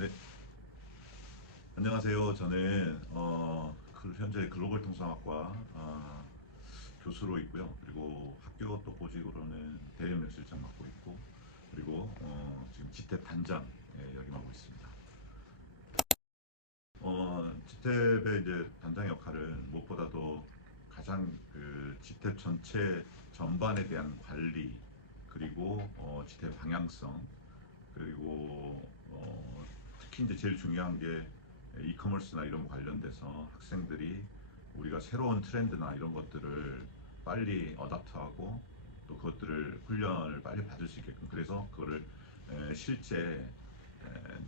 네, 안녕하세요. 저는 현재 글로벌 통상학과 교수로 있고요. 그리고 학교 또 보직으로는 대리역실장 맡고 있고, 그리고 지금 지탭 단장 역임하고 있습니다. 지탭의 이제 단장 역할은 무엇보다도 가장 그 지탭 전체 전반에 대한 관리, 그리고 지탭 방향성, 그리고 특히 이제 제일 중요한 게 이커머스나 이런 거 관련돼서 학생들이 우리가 새로운 트렌드나 이런 것들을 빨리 어답트하고 또 그것들을 훈련을 빨리 받을 수 있게끔, 그래서 그거를 실제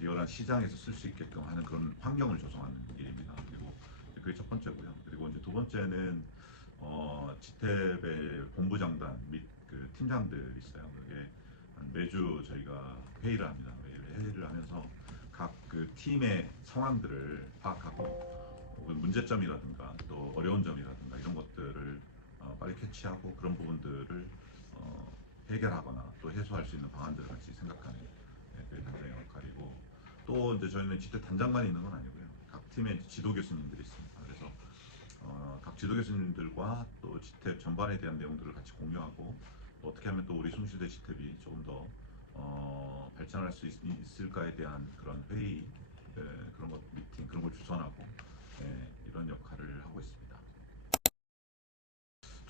리얼한 시장에서 쓸 수 있게끔 하는 그런 환경을 조성하는 일입니다. 그리고 그게 첫 번째고요. 그리고 이제 두 번째는 지탭의 본부장단 및 그 팀장들 있어요. 그게 매주 저희가 회의를 합니다. 매일 회의를 하면서 각 그 팀의 상황들을 파악하고 혹은 문제점이라든가 또 어려운 점이라든가 이런 것들을 빨리 캐치하고 그런 부분들을 해결하거나 또 해소할 수 있는 방안들을 같이 생각하는 그게 단장의 역할이고, 또 이제 저희는 지도 단장만 있는 건 아니고요. 각 팀에 지도 교수님들이 있습니다. 그래서 각 지도 교수님들과 또 지탭 전반에 대한 내용들을 같이 공유하고 또 어떻게 하면 또 우리 숭실대 지탭이 조금 더 발전할 수 있을까에 대한 그런 회의, 그런 것 미팅 그런 걸 주선하고 이런 역할을 하고 있습니다.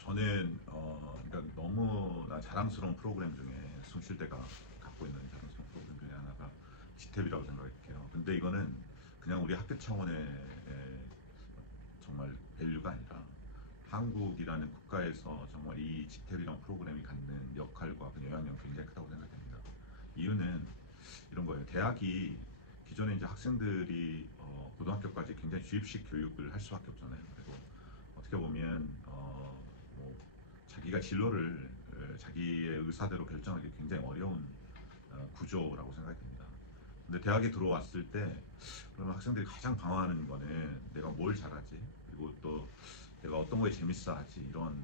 저는 그러니까 너무나 자랑스러운 프로그램 중에 숭실대가 갖고 있는 자랑스러운 프로그램 중에 하나가 지탭이라고 생각할게요. 근데 이거는 그냥 우리 학교 차원의 정말 밸류가 아니라 한국이라는 국가에서 정말 이 지탭이란 프로그램이 갖는 역할과 그 영향력이 굉장히 크다고 생각합니다. 이유는 이런 거예요. 대학이 기존에 이제 학생들이 고등학교까지 굉장히 주입식 교육을 할 수밖에 없잖아요. 그리고 어떻게 보면 뭐 자기가 진로를 자기의 의사대로 결정하기 굉장히 어려운 구조라고 생각이 됩니다. 근데 대학에 들어왔을 때 그러면 학생들이 가장 방어하는 거는 내가 뭘 잘하지, 그리고 또 내가 어떤 거에 재밌어 하지, 이런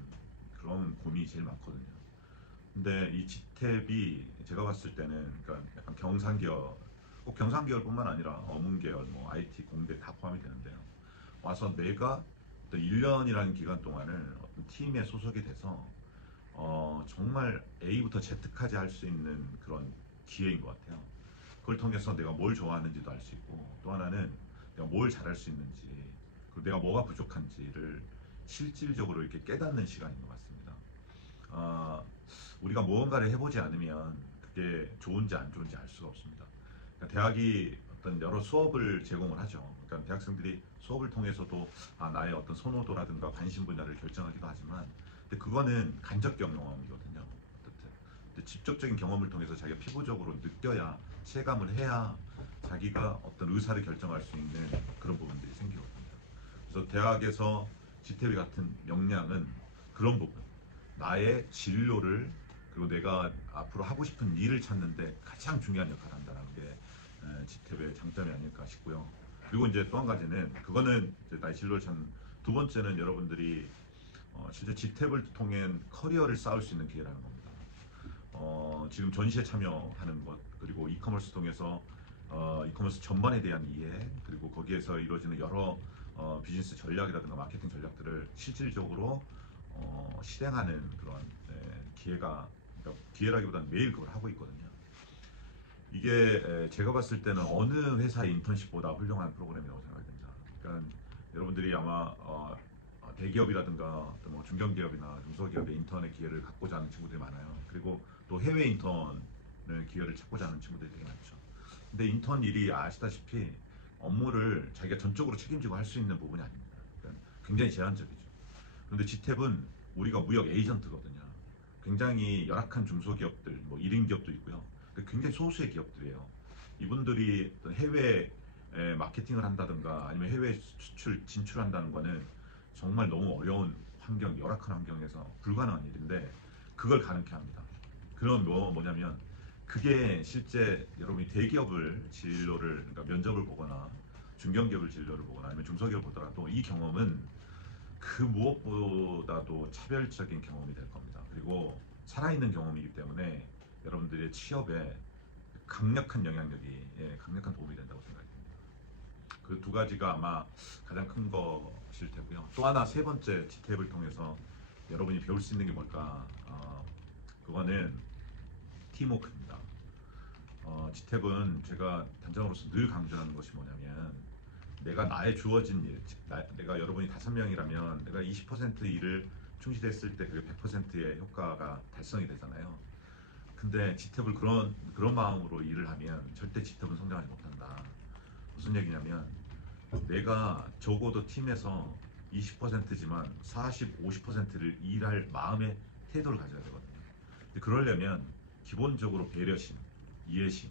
그런 고민이 제일 많거든요. 근데 이 지탭이 제가 봤을 때는 그러니까 약간 경상계열, 꼭 경상계열뿐만 아니라 어문계열, 뭐 IT, 공대 다 포함이 되는데요. 와서 내가 또 1년이라는 기간 동안을 어떤 팀에 소속이 돼서 정말 A부터 Z까지 할 수 있는 그런 기회인 것 같아요. 그걸 통해서 내가 뭘 좋아하는지도 알 수 있고, 또 하나는 내가 뭘 잘할 수 있는지, 그리고 내가 뭐가 부족한지를 실질적으로 이렇게 깨닫는 시간인 것 같습니다. 아, 우리가 무언가를 해보지 않으면 그게 좋은지 안 좋은지 알 수가 없습니다. 그러니까 대학이 어떤 여러 수업을 제공을 하죠. 그러니까 대학생들이 수업을 통해서도 나의 어떤 선호도라든가 관심 분야를 결정하기도 하지만, 근데 그거는 간접 경험이거든요. 어쨌든. 근데 직접적인 경험을 통해서 자기가 피부적으로 느껴야, 체감을 해야 자기가 어떤 의사를 결정할 수 있는 그런 부분들이 생기거든요. 그래서 대학에서 지태비 같은 역량은 그런 부분, 나의 진로를, 그리고 내가 앞으로 하고 싶은 일을 찾는데 가장 중요한 역할을 한다는 게 지탭의 장점이 아닐까 싶고요. 그리고 이제 또 한 가지는 그거는 이제 나의 진로를 찾는, 두 번째는 여러분들이 실제 지탭을 통해 커리어를 쌓을 수 있는 기회라는 겁니다. 지금 전시에 참여하는 것, 그리고 이커머스 통해서 이커머스 전반에 대한 이해, 그리고 거기에서 이루어지는 여러 비즈니스 전략이라든가 마케팅 전략들을 실질적으로 실행하는 그런 기회가, 그러니까 기회라기보다는 매일 그걸 하고 있거든요. 이게 제가 봤을 때는 어느 회사의 인턴십보다 훌륭한 프로그램이라고 생각이 됩니다. 그러니까 여러분들이 아마 대기업이라든가 또 뭐 중견기업이나 중소기업의 인턴의 기회를 갖고자 하는 친구들이 많아요. 그리고 또 해외 인턴을 기회를 찾고자 하는 친구들이 되게 많죠. 근데 인턴 일이 아시다시피 업무를 자기가 전적으로 책임지고 할 수 있는 부분이 아닙니다. 그러니까 굉장히 제한적이죠. 그런데 지탭은 우리가 무역 에이전트거든요. 굉장히 열악한 중소기업들, 뭐 1인 기업도 있고요. 굉장히 소수의 기업들이에요. 이분들이 어떤 해외 마케팅을 한다든가 아니면 해외 수출 진출한다는 거는 정말 너무 어려운 환경, 열악한 환경에서 불가능한 일인데 그걸 가능케 합니다. 그런 뭐냐면 그게 실제 여러분이 대기업을 진로를, 그러니까 면접을 보거나 중견기업을 진로를 보거나 아니면 중소기업을 보더라도 이 경험은 그 무엇보다도 차별적인 경험이 될 겁니다. 그리고 살아있는 경험이기 때문에 여러분들의 취업에 강력한 영향력이 강력한 도움이 된다고 생각이 듭니다. 그 두 가지가 아마 가장 큰 것일 테고요. 또 하나 세 번째 지탭을 통해서 여러분이 배울 수 있는 게 뭘까? 그거는 팀워크입니다. 지탭은 제가 단장으로서 늘 강조하는 것이 뭐냐면 내가 나의 주어진 일, 즉 내가 여러분이 5명이라면 내가 20% 일을 충실했을 때 그게 100%의 효과가 달성이 되잖아요. 근데 지탭을 그런 마음으로 일을 하면 절대 지탭은 성장하지 못한다. 무슨 얘기냐면 내가 적어도 팀에서 20%지만 40, 50%를 일할 마음의 태도를 가져야 되거든요. 근데 그러려면 기본적으로 배려심, 이해심,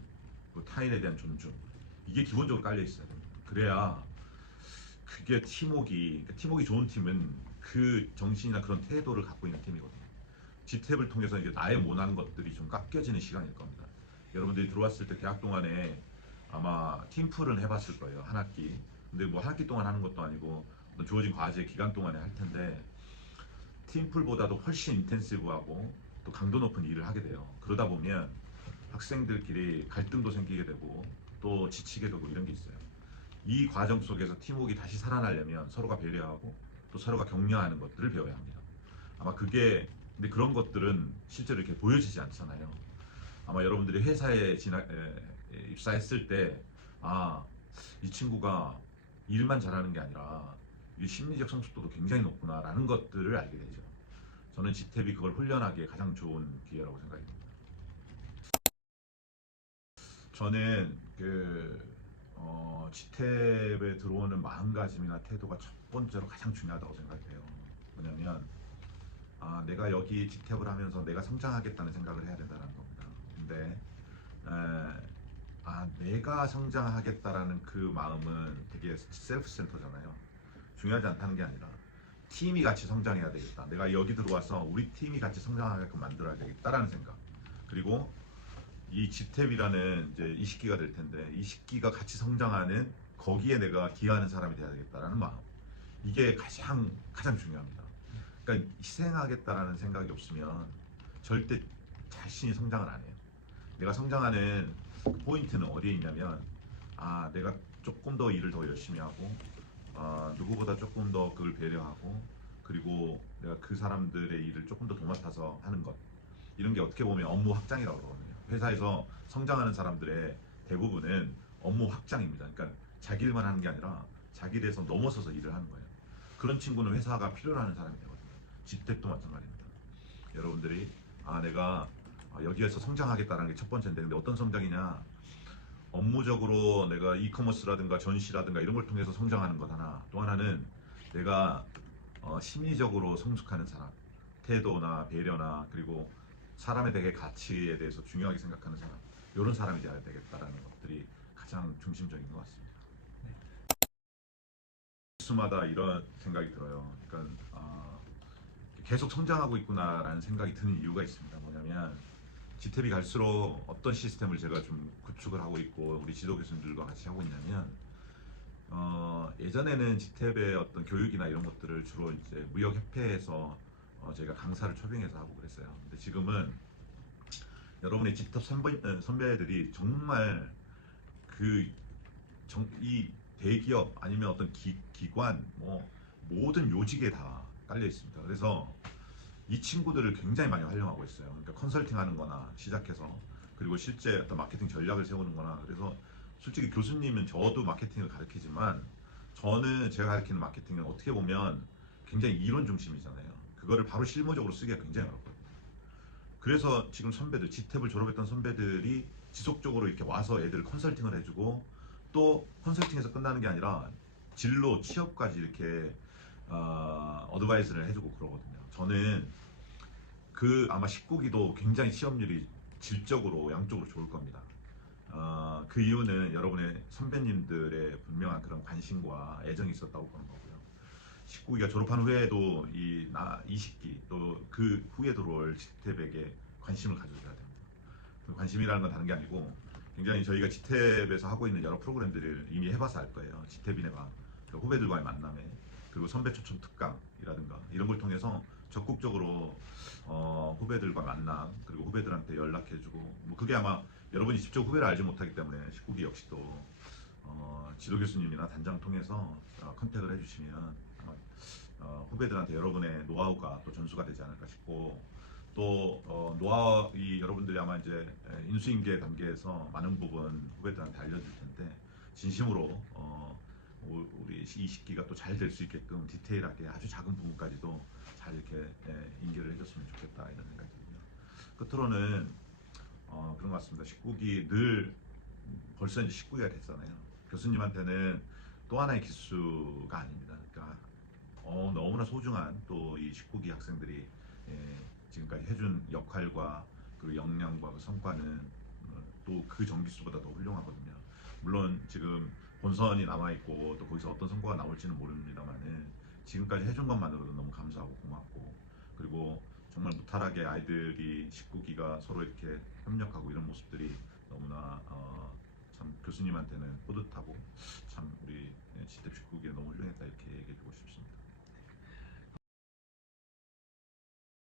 그리고 타인에 대한 존중 이게 기본적으로 깔려 있어야 됩니다. 그래야 그게 팀워크 좋은 팀은 그 정신이나 그런 태도를 갖고 있는 팀이거든요. 지탭을 통해서 이제 나의 못한 것들이 좀 깎여지는 시간일 겁니다. 여러분들이 들어왔을 때 대학 동안에 아마 팀플은 해봤을 거예요. 한 학기. 근데 뭐 한 학기 동안 하는 것도 아니고 주어진 과제 기간 동안에 할 텐데 팀플보다도 훨씬 인텐시브하고 또 강도 높은 일을 하게 돼요. 그러다 보면 학생들끼리 갈등도 생기게 되고 또 지치게 되고 이런 게 있어요. 이 과정 속에서 팀워크가 다시 살아나려면 서로가 배려하고 또 서로가 격려하는 것들을 배워야 합니다. 아마 근데 그런 것들은 실제로 이렇게 보여지지 않잖아요. 아마 여러분들이 회사에 입사했을 때, 이 친구가 일만 잘하는 게 아니라 이 심리적 성숙도도 굉장히 높구나라는 것들을 알게 되죠. 저는 지탭이 그걸 훈련하기에 가장 좋은 기회라고 생각합니다. 저는 지탭에 들어오는 마음가짐이나 태도가 첫 번째로 가장 중요하다고 생각해요. 뭐냐면 내가 여기 지탭을 하면서 내가 성장하겠다는 생각을 해야 된다는 겁니다. 근데 내가 성장하겠다라는 그 마음은 되게 셀프 센터잖아요. 중요하지 않다는 게 아니라 팀이 같이 성장해야 되겠다. 내가 여기 들어와서 우리 팀이 같이 성장하게끔 만들어야 되겠다라는 생각. 그리고 이 지탭이라는 이제 이식기가 될 텐데 이식기가 같이 성장하는 거기에 내가 기여하는 사람이 돼야 되겠다라는 마음. 이게 가장 중요합니다. 그러니까 희생하겠다라는 생각이 없으면 절대 자신이 성장을 안 해요. 내가 성장하는 그 포인트는 어디에 있냐면 내가 조금 더 일을 더 열심히 하고 누구보다 조금 더 그걸 배려하고 그리고 내가 그 사람들의 일을 조금 더 도맡아서 하는 것 이런 게 어떻게 보면 업무 확장이라고 그러거든요. 회사에서 성장하는 사람들의 대부분은 업무 확장입니다. 그러니까 자기 일만 하는 게 아니라 자기 일에서 넘어서서 일을 하는 거예요. 그런 친구는 회사가 필요로 하는 사람이 되거든요. 지택도 마찬가지입니다. 여러분들이 내가 여기에서 성장하겠다는 게 첫 번째인데 근데 어떤 성장이냐 업무적으로 내가 이커머스라든가 전시라든가 이런 걸 통해서 성장하는 것 하나 또 하나는 내가 심리적으로 성숙하는 사람 태도나 배려나 그리고 사람에 대해 가치에 대해서 중요하게 생각하는 사람 이런 사람이 되어야 되겠다라는 것들이 가장 중심적인 것 같습니다. 수마다 이런 생각이 들어요. 그러니까 계속 성장하고 있구나라는 생각이 드는 이유가 있습니다. 뭐냐면 지탭이 갈수록 어떤 시스템을 제가 좀 구축을 하고 있고 우리 지도 교수님들과 같이 하고 있냐면 예전에는 지탭의 어떤 교육이나 이런 것들을 주로 이제 무역협회에서 저희가 강사를 초빙해서 하고 그랬어요. 근데 지금은 여러분의 지탑 선배들이 정말 이 대기업 아니면 어떤 기관 뭐 모든 요직에 다 깔려 있습니다. 그래서 이 친구들을 굉장히 많이 활용하고 있어요. 그러니까 컨설팅 하는 거나 시작해서 그리고 실제 어떤 마케팅 전략을 세우는 거나 그래서 솔직히 교수님은 저도 마케팅을 가르치지만 제가 가르치는 마케팅은 어떻게 보면 굉장히 이론 중심이잖아요. 그거를 바로 실무적으로 쓰기가 굉장히 어렵거든요. 그래서 지금 지탭을 졸업했던 선배들이 지속적으로 이렇게 와서 애들 컨설팅을 해주고 또 컨설팅에서 끝나는 게 아니라 진로 취업까지 이렇게 어드바이스를 해주고 그러거든요. 저는 아마 19기도 굉장히 취업률이 질적으로 양쪽으로 좋을 겁니다. 그 이유는 여러분의 선배님들의 분명한 그런 관심과 애정이 있었다고 보는 거고요. 19기가 졸업한 후에도 20기 또 그 후에 들어올 지탭에게 관심을 가져줘야 됩니다. 그 관심이라는 건 다른 게 아니고 굉장히 저희가 지탭에서 하고 있는 여러 프로그램들을 이미 해봐서 알 거예요. 지탭이네가 후배들과의 만남에 그리고 선배 초청 특강이라든가 이런 걸 통해서 적극적으로 후배들과 만남 그리고 후배들한테 연락해주고 뭐 그게 아마 여러분이 직접 후배를 알지 못하기 때문에 19기 역시도 지도 교수님이나 단장 통해서 컨택을 해주시면 아마 후배들한테 여러분의 노하우가 또 전수가 되지 않을까 싶고 또 노하우 이 여러분들이 아마 이제 인수인계 단계에서 많은 부분 후배들한테 알려줄 텐데 진심으로 우리 이 식기가 또 잘 될 수 있게끔 디테일하게 아주 작은 부분까지도 잘 이렇게 인계를 해줬으면 좋겠다 이런 생각이 들고요. 끝으로는 그런 것 같습니다. 19기 늘 벌써 이제 19기가 됐잖아요. 교수님한테는 또 하나의 기수가 아닙니다. 그러니까 너무나 소중한 또 이 19기 학생들이 지금까지 해준 역할과 그 역량과 그 성과는 또 그 정기수보다 더 훌륭하거든요. 물론 지금 본선이 남아있고 또 거기서 어떤 성과가 나올지는 모릅니다만은 지금까지 해준 것만으로도 너무 감사하고 고맙고 그리고 정말 무탈하게 아이들이 19기가 서로 이렇게 협력하고 이런 모습들이 너무나 참 교수님한테는 뿌듯하고